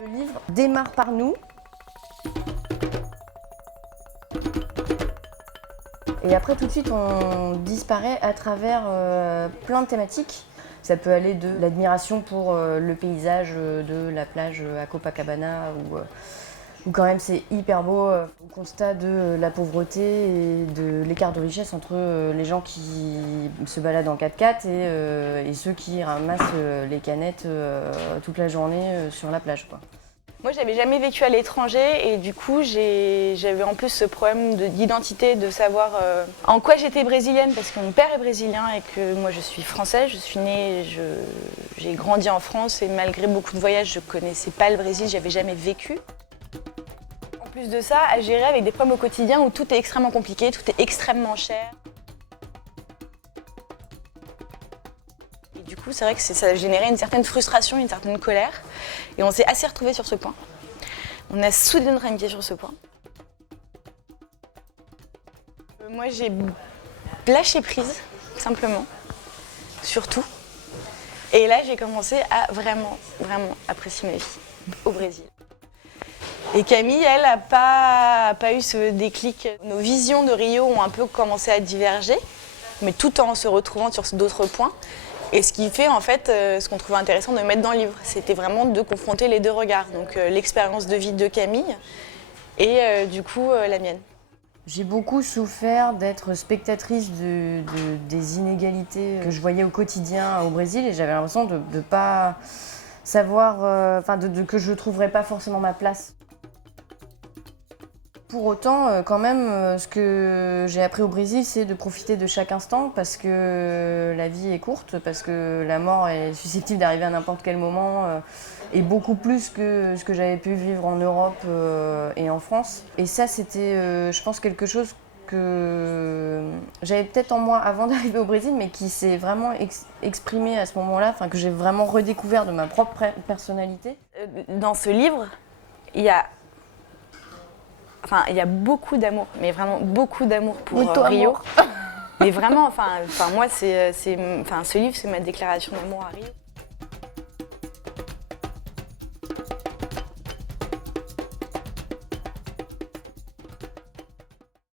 Le livre démarre par nous. Et après, tout de suite, on disparaît à travers plein de thématiques. Ça peut aller de l'admiration pour le paysage de la plage à Copacabana, où quand même c'est hyper beau, au constat de la pauvreté et de l'écart de richesse entre les gens qui se baladent en 4x4 et ceux qui ramassent les canettes toute la journée sur la plage, quoi. Moi, j'avais jamais vécu à l'étranger et du coup, j'avais en plus ce problème d'identité, de savoir en quoi j'étais brésilienne, parce que mon père est brésilien et que moi, je suis française. Je suis née, j'ai grandi en France et malgré beaucoup de voyages, je connaissais pas le Brésil, j'avais jamais vécu. En plus de ça, à gérer avec des problèmes au quotidien où tout est extrêmement compliqué, tout est extrêmement cher. Du coup, c'est vrai que ça a généré une certaine frustration, une certaine colère. Et on s'est assez retrouvés sur ce point. On a soudé notre amitié sur ce point. Moi, j'ai lâché prise, simplement, sur tout. Et là, j'ai commencé à vraiment, vraiment apprécier ma vie au Brésil. Et Camille, elle, n'a pas eu ce déclic. Nos visions de Rio ont un peu commencé à diverger, mais tout en se retrouvant sur d'autres points. Et ce qui fait en fait ce qu'on trouvait intéressant de mettre dans le livre, c'était vraiment de confronter les deux regards, donc l'expérience de vie de Camille et du coup la mienne. J'ai beaucoup souffert d'être spectatrice des inégalités que je voyais au quotidien au Brésil et j'avais l'impression de ne pas savoir, que je ne trouverais pas forcément ma place. Pour autant, quand même, ce que j'ai appris au Brésil, c'est de profiter de chaque instant parce que la vie est courte, parce que la mort est susceptible d'arriver à n'importe quel moment et beaucoup plus que ce que j'avais pu vivre en Europe et en France. Et ça, c'était, je pense, quelque chose que j'avais peut-être en moi avant d'arriver au Brésil, mais qui s'est vraiment exprimé à ce moment-là, que j'ai vraiment redécouvert de ma propre personnalité. Dans ce livre, il y a beaucoup d'amour, mais vraiment beaucoup d'amour pour Rio. Mais vraiment, moi, ce livre, c'est ma déclaration d'amour à Rio.